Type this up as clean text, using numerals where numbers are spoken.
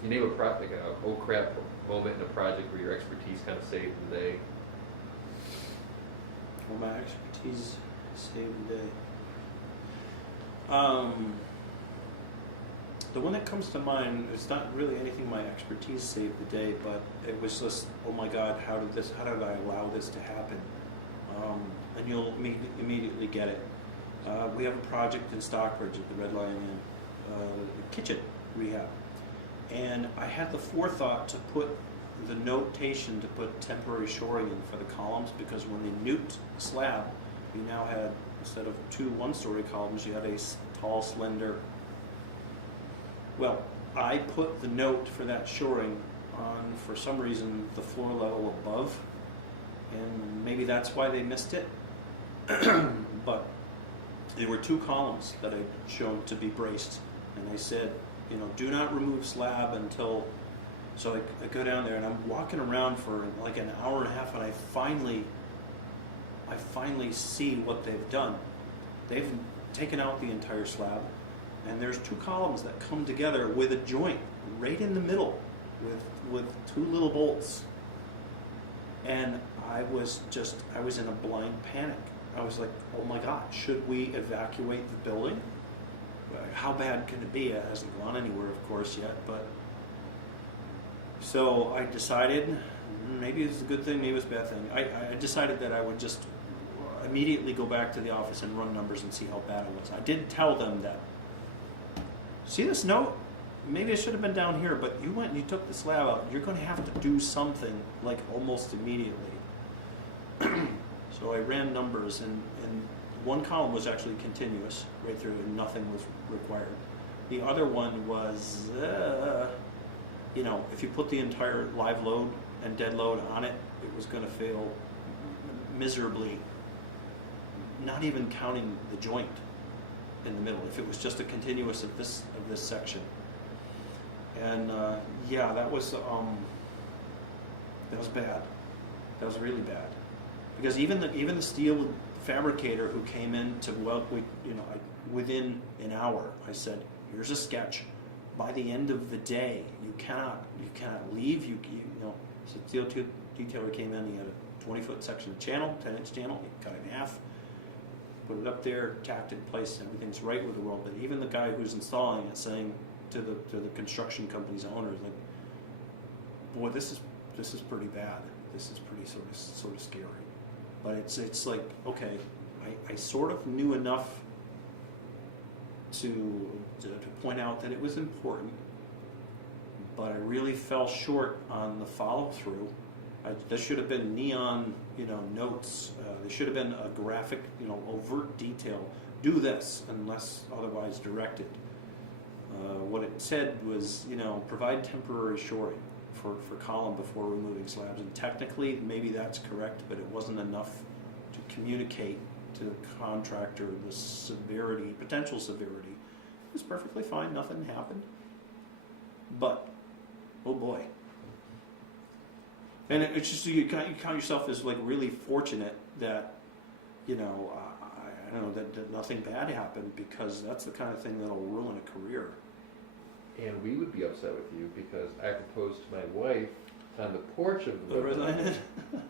Can you name like a oh crap moment in a project where your expertise kind of saved the day? Well, my expertise saved the day. The one that comes to mind is not really anything my expertise saved the day, but it was just, oh my God, how did I allow this to happen? And you'll immediately get it. We have a project in Stockbridge at the Red Lion Inn, kitchen rehab. And I had the forethought to put the notation to put temporary shoring in for the columns, because when they nuked the slab, you now had, instead of two one-story columns, you had a tall, slender. Well, I put the note for that shoring on, for some reason, the floor level above, and maybe that's why they missed it. But there were two columns that I showed to be braced, and I said, you know, do not remove slab until. So I go down there and I'm walking around for like an hour and a half, and I finally see what they've done. They've taken out the entire slab, and there's two columns that come together with a joint right in the middle with two little bolts. And I was in a blind panic. I was like, oh my God, should we evacuate the building? How bad can it be? It hasn't gone anywhere, of course, yet, but. So I decided, maybe it's a good thing, maybe it's a bad thing. I decided that I would just immediately go back to the office and run numbers and see how bad it was. I did tell them that, see this note? Maybe it should have been down here, but you went and you took the slab out. You're going to have to do something like almost immediately. So I ran numbers, and one column was actually continuous right through, and nothing was required. The other one was, you know, if you put the entire live load and dead load on it, it was going to fail miserably, not even counting the joint in the middle, if it was just a continuous of this section. And yeah, that was bad. That was really bad, because even the steel fabricator who came in to within an hour, I said, here's a sketch. By the end of the day, you cannot leave. You know, so the steel detailer came in. He had a 20-foot section of channel, 10-inch channel. He cut it in half, put it up there, tacked it in place. Everything's right with the world. But even the guy who's installing it, saying to the construction company's owners, like, boy, this is pretty bad. This is pretty sort of scary. But it's like, okay, I sort of knew enough to point out that it was important, but I really fell short on the follow-through. There should have been neon, notes. There should have been a graphic, overt detail. Do this unless otherwise directed. What it said was, provide temporary shoring for column before removing slabs. And technically, maybe that's correct, but it wasn't enough to communicate to the contractor the potential severity. It was perfectly fine, nothing happened. But, oh boy. And it's just, you count yourself as like really fortunate that, I don't know, that nothing bad happened, because that's the kind of thing that'll ruin a career. And we would be upset with you because I proposed to my wife on the porch of the Red Lion Inn.